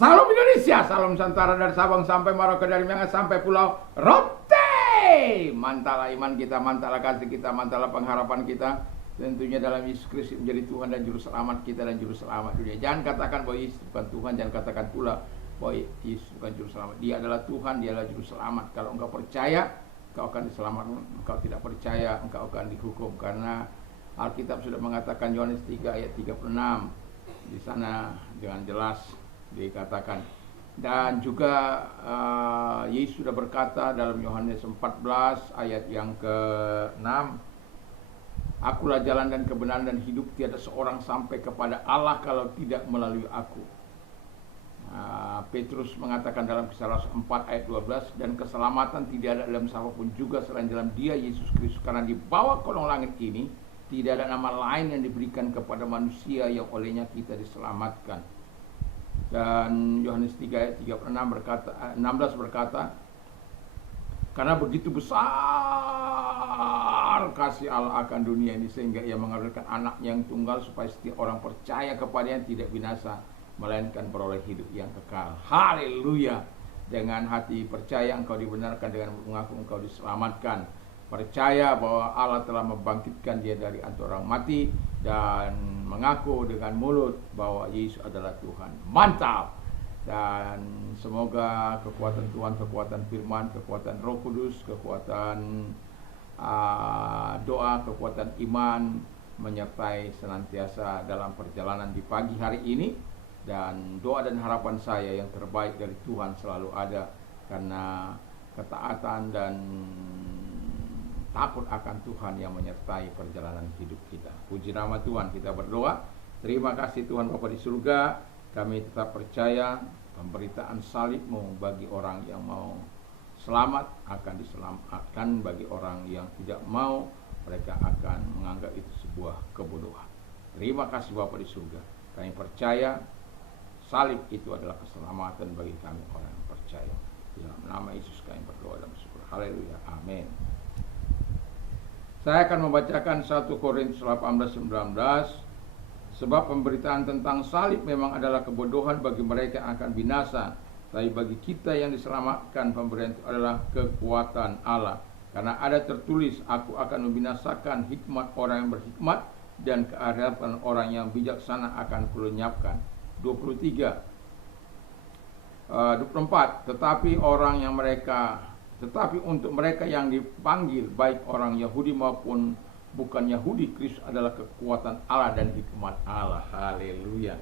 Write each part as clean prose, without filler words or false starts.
Salam Indonesia, salam Nusantara dari Sabang sampai Merauke, dari Miangas sampai Pulau Rote. Mantalah iman kita, mantalah kasih kita, mantalah pengharapan kita. Tentunya dalam Yesus Kristus menjadi Tuhan dan Juru Selamat kita dan Juru Selamat dunia. Jangan katakan bahwa Yesus bukan Tuhan, jangan katakan pula bahwa Yesus bukan Juru Selamat. Dia adalah Tuhan, dia adalah Juru Selamat. Kalau engkau percaya, engkau akan diselamatkan. Engkau tidak percaya, engkau akan dihukum. Karena Alkitab sudah mengatakan, Yohanes 3 ayat 36. Di sana dengan jelas dikatakan. Dan juga Yesus sudah berkata dalam Yohanes 14 ayat yang ke-6, Akulah jalan dan kebenaran dan hidup, tiada seorang sampai kepada Allah kalau tidak melalui aku. Petrus mengatakan dalam Kisah Rasul 4 ayat 12, dan keselamatan tidak ada dalam siapapun juga selain dalam Dia Yesus Kristus, karena di bawah kolong langit ini tidak ada nama lain yang diberikan kepada manusia yang olehnya kita diselamatkan. Dan Yohanes 3 ayat 36 berkata, 16 berkata, karena begitu besar kasih Allah akan dunia ini sehingga ia mengaruniakan anaknya yang tunggal supaya setiap orang percaya kepadanya tidak binasa melainkan beroleh hidup yang kekal. Haleluya. Dengan hati percaya engkau dibenarkan, dengan mengaku engkau diselamatkan. Percaya bahwa Allah telah membangkitkan dia dari antara orang mati, dan mengaku dengan mulut bahwa Yesus adalah Tuhan. Mantap. Dan semoga kekuatan Tuhan, kekuatan firman, kekuatan Roh Kudus, kekuatan doa, kekuatan iman menyertai senantiasa dalam perjalanan di pagi hari ini. Dan doa dan harapan saya yang terbaik dari Tuhan selalu ada, karena ketaatan dan takut akan Tuhan yang menyertai perjalanan hidup kita. Puji nama Tuhan, kita berdoa. Terima kasih Tuhan Bapa di surga, kami tetap percaya pemberitaan salib-Mu bagi orang yang mau selamat akan diselamatkan, bagi orang yang tidak mau mereka akan menganggap itu sebuah kebodohan. Terima kasih Bapa di surga, kami percaya salib itu adalah keselamatan bagi kami orang yang percaya. Dalam nama Yesus kami berdoa dan bersyukur. Haleluya, amin. Saya akan membacakan 1 Korintus 18:19. Sebab pemberitaan tentang salib memang adalah kebodohan bagi mereka yang akan binasa, tapi bagi kita yang diselamatkan pemberitaan itu adalah kekuatan Allah. Karena ada tertulis, Aku akan membinasakan hikmat orang yang berhikmat, dan kearifan orang yang bijaksana akan kulenyapkan. 24. Tetapi untuk mereka yang dipanggil, baik orang Yahudi maupun bukan Yahudi, Kristus adalah kekuatan Allah dan hikmat Allah. Haleluya.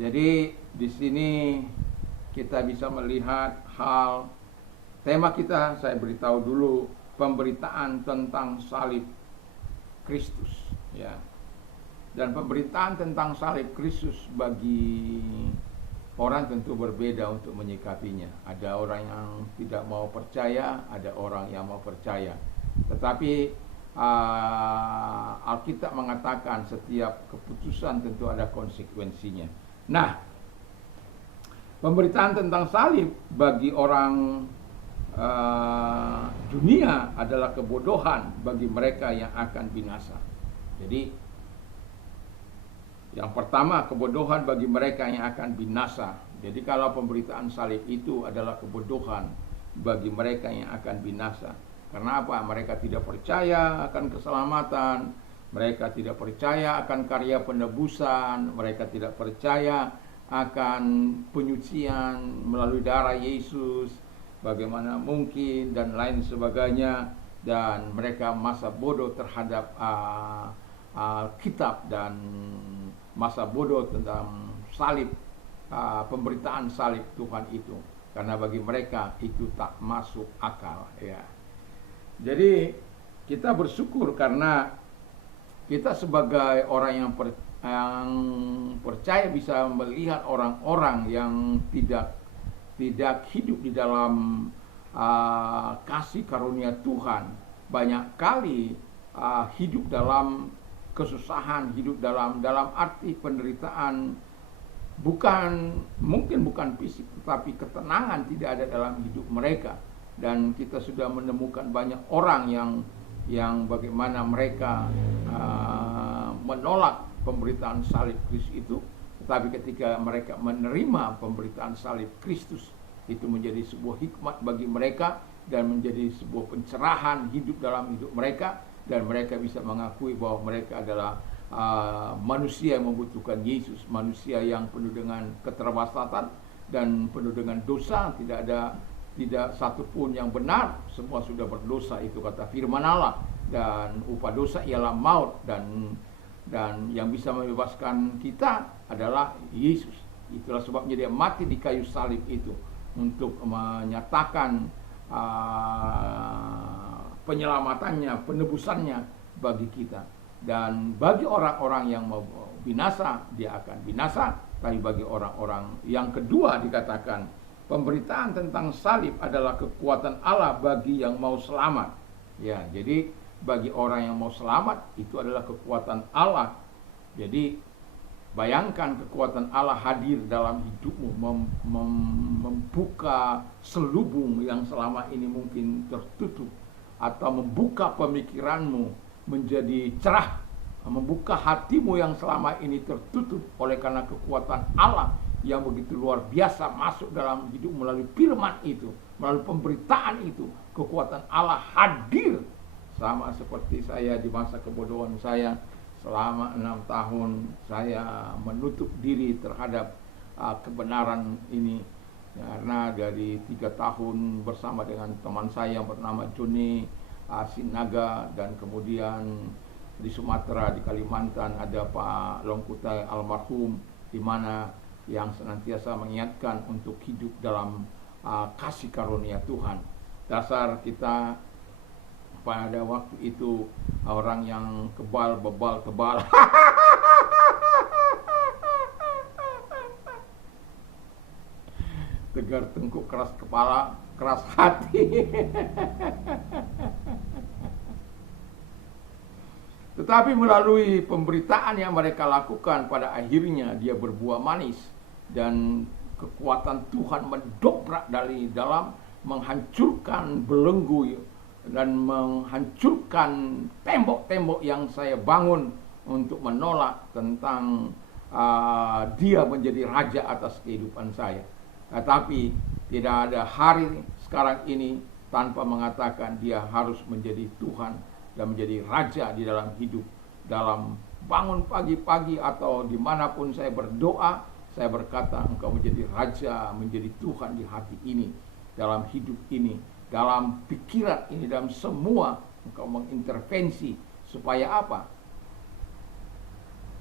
Jadi di sini kita bisa melihat hal, tema kita saya beritahu dulu, pemberitaan tentang salib Kristus, ya. Dan pemberitaan tentang salib Kristus bagi orang tentu berbeda untuk menyikapinya. Ada orang yang tidak mau percaya, ada orang yang mau percaya. Tetapi Alkitab mengatakan setiap keputusan tentu ada konsekuensinya. Nah, pemberitaan tentang salib bagi orang dunia adalah kebodohan bagi mereka yang akan binasa. Jadi yang pertama, kebodohan bagi mereka yang akan binasa. Jadi kalau pemberitaan salib itu adalah kebodohan bagi mereka yang akan binasa. Karena apa? Mereka tidak percaya akan keselamatan, mereka tidak percaya akan karya penebusan, mereka tidak percaya akan penyucian melalui darah Yesus, bagaimana mungkin, dan lain sebagainya. Dan mereka masa bodoh terhadap Alkitab dan masa bodoh tentang salib, pemberitaan salib Tuhan itu, karena bagi mereka itu tak masuk akal, ya. Jadi kita bersyukur karena kita sebagai orang yang percaya bisa melihat orang-orang yang tidak hidup di dalam kasih karunia Tuhan, banyak kali hidup dalam kesusahan, hidup dalam arti penderitaan, mungkin bukan fisik, tetapi ketenangan tidak ada dalam hidup mereka. Dan kita sudah menemukan banyak orang yang bagaimana mereka menolak pemberitaan salib Kristus itu, Tetapi ketika mereka menerima pemberitaan salib Kristus, itu menjadi sebuah hikmat bagi mereka dan menjadi sebuah pencerahan hidup dalam hidup mereka, dan mereka bisa mengakui bahwa mereka adalah manusia yang membutuhkan Yesus, manusia yang penuh dengan keterbatasan dan penuh dengan dosa. Tidak satu pun yang benar, semua sudah berdosa, itu kata firman Allah, dan upah dosa ialah maut, dan yang bisa membebaskan kita adalah Yesus. Itulah sebabnya dia mati di kayu salib itu, untuk menyatakan penyelamatannya, penebusannya bagi kita. Dan bagi orang-orang yang mau binasa, dia akan binasa. Tapi bagi orang-orang yang kedua dikatakan, pemberitaan tentang salib adalah kekuatan Allah bagi yang mau selamat. Ya, jadi bagi orang yang mau selamat, itu adalah kekuatan Allah. Jadi bayangkan kekuatan Allah hadir dalam hidupmu, membuka selubung yang selama ini mungkin tertutup, atau membuka pemikiranmu menjadi cerah, membuka hatimu yang selama ini tertutup oleh karena kekuatan Allah yang begitu luar biasa masuk dalam hidup melalui firman itu, melalui pemberitaan itu. Kekuatan Allah hadir, sama seperti saya di masa kebodohan saya. Selama 6 tahun saya menutup diri terhadap kebenaran ini, karena dari 3 tahun bersama dengan teman saya yang bernama Joni Sinaga, dan kemudian di Sumatera, di Kalimantan ada Pak Longkutai almarhum, di mana yang senantiasa mengingatkan untuk hidup dalam kasih karunia Tuhan. Dasar kita pada waktu itu orang yang bebal kebal tegar tengkuk, keras kepala, keras hati. Tetapi melalui pemberitaan yang mereka lakukan, pada akhirnya dia berbuah manis, dan kekuatan Tuhan mendobrak dari dalam, menghancurkan belenggu dan menghancurkan tembok-tembok yang saya bangun untuk menolak tentang dia menjadi raja atas kehidupan saya. Tetapi tidak ada hari sekarang ini tanpa mengatakan dia harus menjadi Tuhan dan menjadi raja di dalam hidup. Dalam bangun pagi-pagi atau dimanapun saya berdoa, saya berkata, engkau menjadi raja, menjadi Tuhan di hati ini, dalam hidup ini, dalam pikiran ini, dalam semua. Engkau mengintervensi. Supaya apa?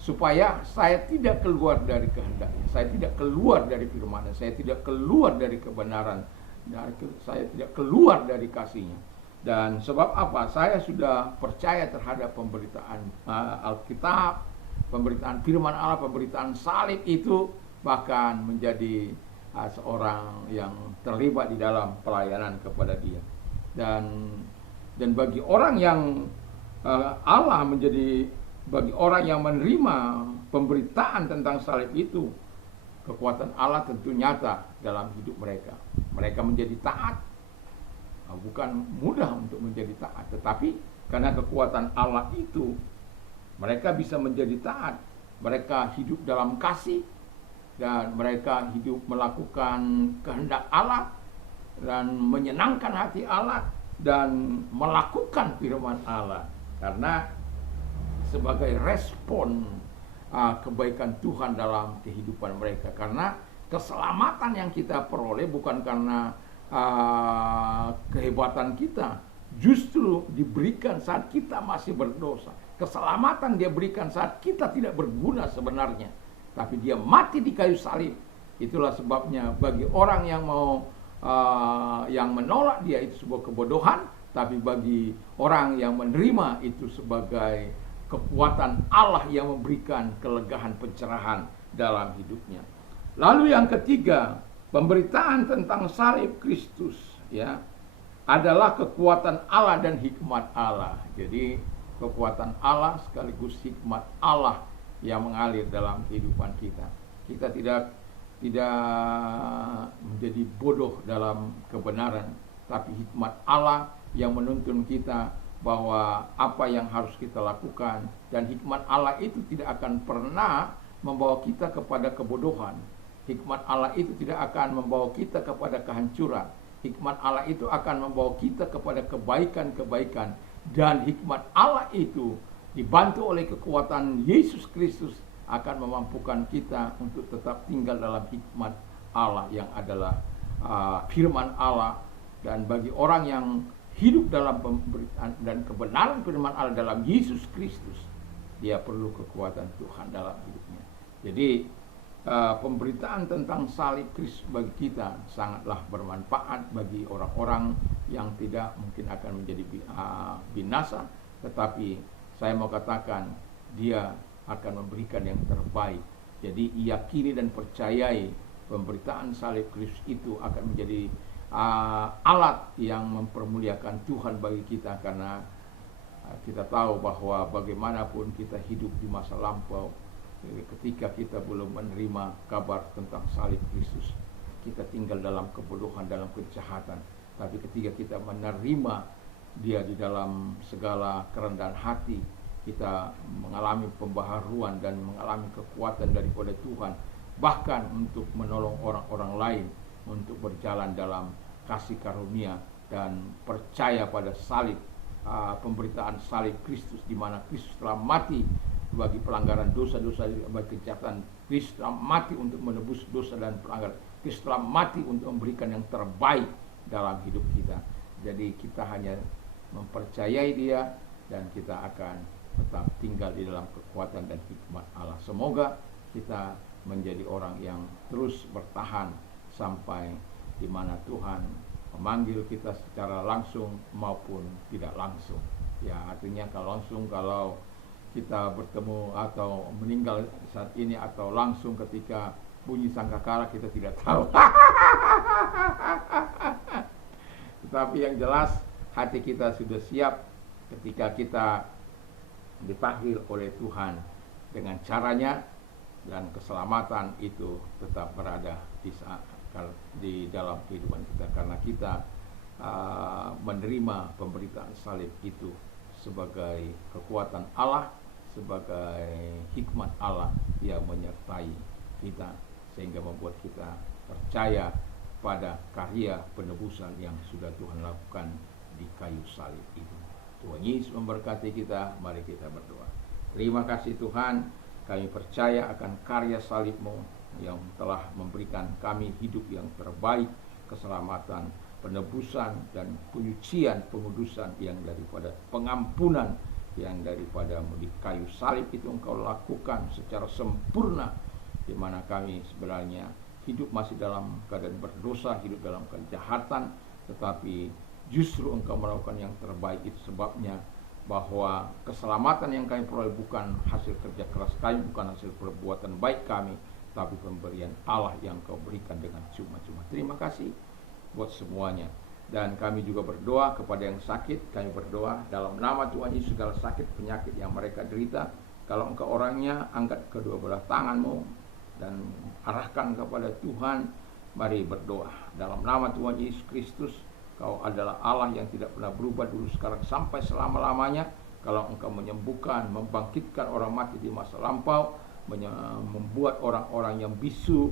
Supaya saya tidak keluar dari kehendaknya, saya tidak keluar dari firman-Nya, saya tidak keluar dari kebenaran, saya tidak keluar dari kasih-Nya. Dan sebab apa? Saya sudah percaya terhadap pemberitaan Alkitab, pemberitaan firman Allah, pemberitaan salib itu, bahkan menjadi seorang yang terlibat di dalam pelayanan kepada Dia. Dan bagi orang yang Allah menjadi, bagi orang yang menerima pemberitaan tentang salib itu, kekuatan Allah tentu nyata dalam hidup mereka. Mereka menjadi taat. Bukan mudah untuk menjadi taat, tetapi karena kekuatan Allah itu, mereka bisa menjadi taat. Mereka hidup dalam kasih, dan mereka hidup melakukan kehendak Allah, dan menyenangkan hati Allah, dan melakukan firman Allah. Karena sebagai respon kebaikan Tuhan dalam kehidupan mereka. Karena keselamatan yang kita peroleh bukan karena kehebatan kita, justru diberikan saat kita masih berdosa. Keselamatan dia berikan saat kita tidak berguna sebenarnya, tapi dia mati di kayu salib. Itulah sebabnya bagi orang yang mau yang menolak dia itu sebuah kebodohan, tapi bagi orang yang menerima itu sebagai kekuatan Allah yang memberikan kelegaan, pencerahan dalam hidupnya. Lalu yang ketiga, pemberitaan tentang salib Kristus, ya, adalah kekuatan Allah dan hikmat Allah. Jadi kekuatan Allah sekaligus hikmat Allah yang mengalir dalam kehidupan kita. Kita tidak menjadi bodoh dalam kebenaran, tapi hikmat Allah yang menuntun kita bahwa apa yang harus kita lakukan. Dan hikmat Allah itu tidak akan pernah membawa kita kepada kebodohan. Hikmat Allah itu tidak akan membawa kita kepada kehancuran. Hikmat Allah itu akan membawa kita kepada kebaikan-kebaikan. Dan hikmat Allah itu dibantu oleh kekuatan Yesus Kristus akan memampukan kita untuk tetap tinggal dalam hikmat Allah yang adalah firman Allah. Dan bagi orang yang hidup dalam pemberitaan dan kebenaran firman Allah dalam Yesus Kristus, dia perlu kekuatan Tuhan dalam hidupnya. Jadi pemberitaan tentang salib Kristus bagi kita sangatlah bermanfaat bagi orang-orang yang tidak mungkin akan menjadi binasa, tetapi saya mau katakan dia akan memberikan yang terbaik. Jadi yakini dan percayai pemberitaan salib Kristus itu akan menjadi alat yang mempermuliakan Tuhan bagi kita, karena kita tahu bahwa bagaimanapun kita hidup di masa lampau, ketika kita belum menerima kabar tentang salib Kristus, kita tinggal dalam kebodohan, dalam kejahatan. Tapi ketika kita menerima dia di dalam segala kerendahan hati, kita mengalami pembaharuan dan mengalami kekuatan daripada Tuhan, bahkan untuk menolong orang-orang lain, untuk berjalan dalam kasih karunia dan percaya pada salib, pemberitaan salib Kristus, di mana Kristus telah mati bagi pelanggaran dosa-dosa, bagi kejahatan. Kristus telah mati untuk menebus dosa dan pelanggaran. Kristus telah mati untuk memberikan yang terbaik dalam hidup kita. Jadi kita hanya mempercayai dia dan kita akan tetap tinggal di dalam kekuatan dan hikmat Allah. Semoga kita menjadi orang yang terus bertahan sampai di mana Tuhan memanggil kita secara langsung maupun tidak langsung. Ya, artinya kalau langsung, kalau kita bertemu atau meninggal saat ini, atau langsung ketika bunyi sangkakala, kita tidak tahu. Tetapi yang jelas hati kita sudah siap ketika kita dipanggil oleh Tuhan dengan caranya, dan keselamatan itu tetap berada di dalam kehidupan kita, karena kita menerima pemberitaan salib itu sebagai kekuatan Allah, sebagai hikmat Allah yang menyertai kita, sehingga membuat kita percaya pada karya penebusan yang sudah Tuhan lakukan di kayu salib itu. Tuhan Yesus memberkati kita. Mari kita berdoa. Terima kasih Tuhan, kami percaya akan karya salib-Mu yang telah memberikan kami hidup yang terbaik, keselamatan, penebusan, dan penyucian, pengudusan yang daripada pengampunan yang daripada di kayu salib itu Engkau lakukan secara sempurna, di mana kami sebenarnya hidup masih dalam keadaan berdosa, hidup dalam kejahatan, tetapi justru Engkau melakukan yang terbaik. Itu sebabnya bahwa keselamatan yang kami peroleh bukan hasil kerja keras kami, bukan hasil perbuatan baik kami, tapi pemberian Allah yang Kau berikan dengan cuma-cuma. Terima kasih buat semuanya. Dan kami juga berdoa kepada yang sakit. Kami berdoa dalam nama Tuhan Yesus, segala sakit penyakit yang mereka derita, kalau Engkau orangnya, angkat kedua belah tangan-Mu dan arahkan kepada Tuhan. Mari berdoa dalam nama Tuhan Yesus Kristus. Kau adalah Allah yang tidak pernah berubah, dulu, sekarang, sampai selama-lamanya. Kalau Engkau menyembuhkan, membangkitkan orang mati di masa lampau, membuat orang-orang yang bisu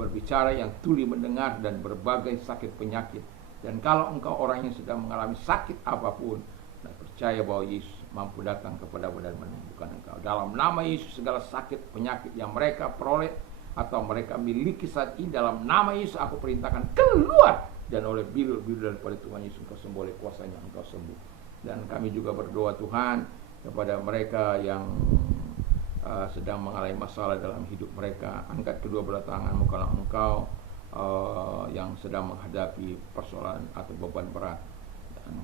berbicara, yang tuli mendengar, dan berbagai sakit penyakit. Dan kalau Engkau orang yang sedang mengalami sakit apapun, dan percaya bahwa Yesus mampu datang kepadamu dan menyembuhkan engkau. Dalam nama Yesus, segala sakit penyakit yang mereka peroleh atau mereka miliki saat ini, dalam nama Yesus aku perintahkan keluar. Dan oleh biru-biru daripada Tuhan Yesus Engkau sembuh, oleh kuasanya Engkau sembuh. Dan kami juga berdoa Tuhan kepada mereka yang sedang mengalami masalah dalam hidup mereka. Angkat kedua belah tangan-Mu kalau Engkau yang sedang menghadapi persoalan atau beban berat. Dan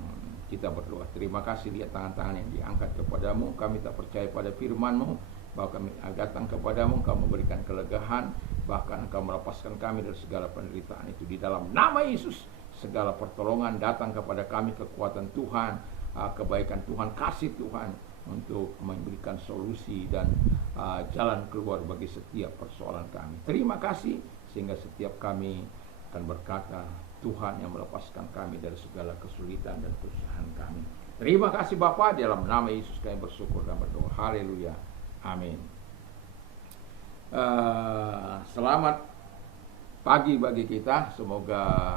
kita berdoa, terima kasih lihat tangan-tangan yang diangkat kepadamu. Kami tak percaya pada firman-Mu, bahwa kami datang kepadamu, Engkau memberikan kelegaan, bahkan Engkau melepaskan kami dari segala penderitaan itu. Di dalam nama Yesus, segala pertolongan datang kepada kami, kekuatan Tuhan, kebaikan Tuhan, kasih Tuhan untuk memberikan solusi dan jalan keluar bagi setiap persoalan kami. Terima kasih, sehingga setiap kami akan berkata, Tuhan yang melepaskan kami dari segala kesulitan dan kesusahan kami. Terima kasih Bapa, dalam nama Yesus kami bersyukur dan berdoa. Haleluya. Amin. Selamat pagi bagi kita. Semoga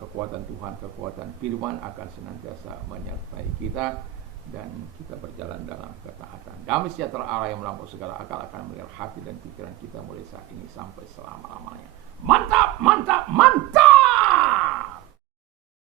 kekuatan Tuhan, kekuatan firman akan senantiasa menyertai kita dan kita berjalan dalam ketaatan. Damai sejahtera Allah yang melampaui segala akal akan melihara hati dan pikiran kita mulai saat ini sampai selama-lamanya. Mantap, mantap, mantap.